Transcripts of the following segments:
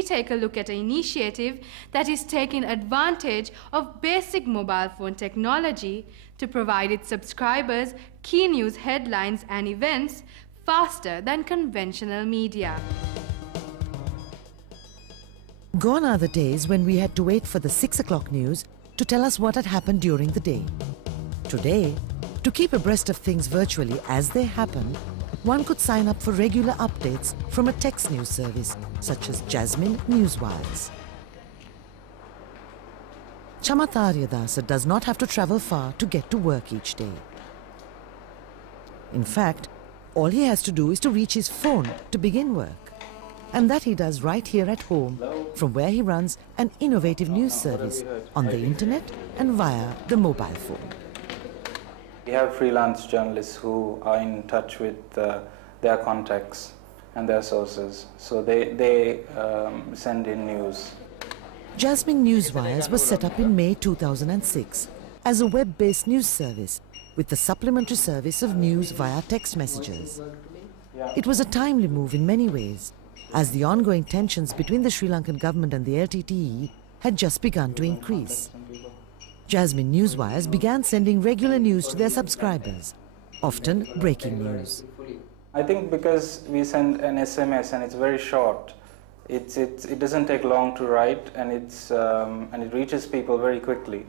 we take a look at an initiative that is taking advantage of basic mobile phone technology to provide its subscribers key news headlines and events faster than conventional media. Gone are the days when we had to wait for the 6 o'clock news to tell us what had happened during the day. Today, to keep abreast of things virtually as they happen, one could sign up for regular updates from a text news service such as Jasmine Newswires. Chamathariadasa does not have to travel far to get to work each day. In fact, all he has to do is to reach his phone to begin work. And that he does right here at home, from where he runs an innovative news service on the internet and via the mobile phone. We have freelance journalists who are in touch with their contacts and their sources, so they send in news. Jasmine Newswires was set up in May 2006 as a web-based news service with the supplementary service of news via text messages. It was a timely move in many ways, as the ongoing tensions between the Sri Lankan government and the LTTE had just begun to increase. Jasmine Newswires began sending regular news to their subscribers, often breaking news. I think because we send an SMS and it's very short, it doesn't take long to write, and it reaches people very quickly.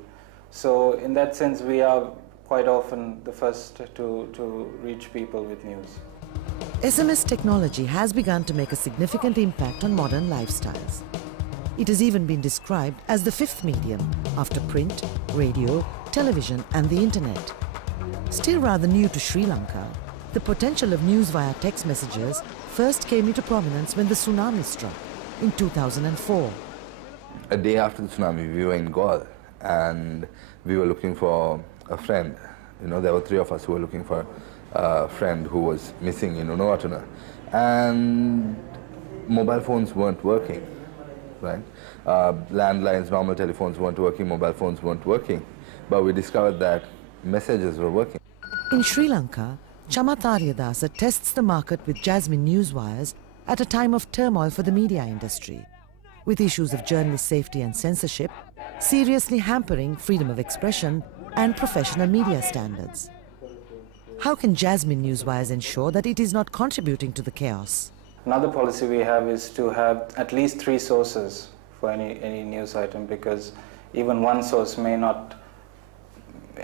So in that sense, we are quite often the first to reach people with news. SMS technology has begun to make a significant impact on modern lifestyles. It has even been described as the fifth medium after print, radio, television and the internet. Still rather new to Sri Lanka, the potential of news via text messages first came into prominence when the tsunami struck in 2004. A day after the tsunami, we were in Galle and we were looking for a friend. You know, there were 3 of us who were looking for a friend who was missing in Unawatuna, and mobile phones weren't working, right? Landlines, normal telephones weren't working, mobile phones weren't working, but we discovered that messages were working. In Sri Lanka, Chamathariadasa tests the market with Jasmine Newswires at a time of turmoil for the media industry, with issues of journalist safety and censorship seriously hampering freedom of expression and professional media standards. How can Jasmine Newswires ensure that it is not contributing to the chaos? Another policy we have is to have at least 3 sources for any news item, because even one source may not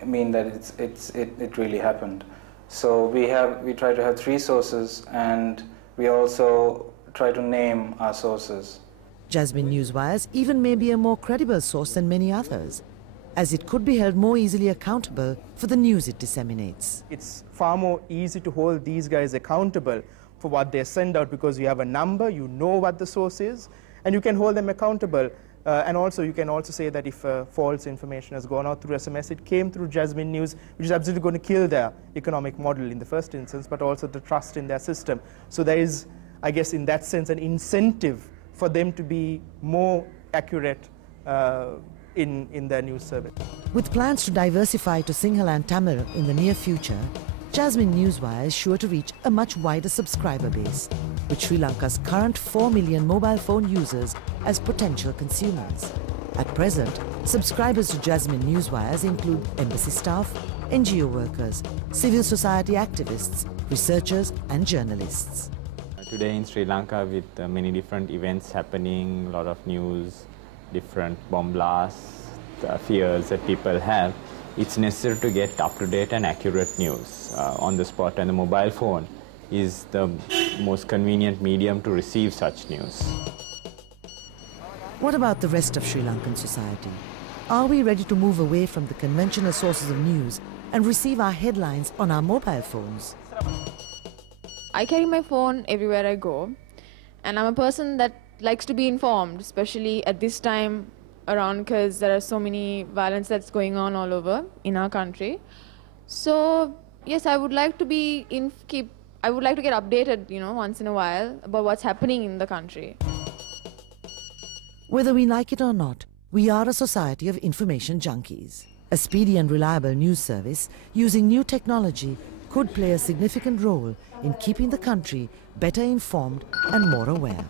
mean that it really happened. So we try to have 3 sources, and we also try to name our sources. Jasmine Newswires even may be a more credible source than many others, as it could be held more easily accountable for the news it disseminates. It's far more easy to hold these guys accountable for what they send out, because you have a number, you know what the source is, and you can hold them accountable. And also, you can also say that if false information has gone out through SMS, it came through Jasmine News, which is absolutely going to kill their economic model in the first instance, but also the trust in their system. So there is, I guess, in that sense, an incentive for them to be more accurate in their news service. With plans to diversify to Sinhala and Tamil in the near future, Jasmine Newswire is sure to reach a much wider subscriber base, with Sri Lanka's current 4 million mobile phone users as potential consumers. At present, subscribers to Jasmine Newswires include embassy staff, NGO workers, civil society activists, researchers and journalists. Today in Sri Lanka, with many different events happening, a lot of news, different bomb blasts, fears that people have, it's necessary to get up-to-date and accurate news on the spot, and the mobile phone is the most convenient medium to receive such news. What about the rest of Sri Lankan society? Are we ready to move away from the conventional sources of news and receive our headlines on our mobile phones? I carry my phone everywhere I go, and I'm a person that likes to be informed, especially at this time around, because there are so many violence that's going on all over in our country. So yes, I would like to be I would like to get updated, once in a while about what's happening in the country. Whether we like it or not, we are a society of information junkies. A speedy and reliable news service using new technology could play a significant role in keeping the country better informed and more aware.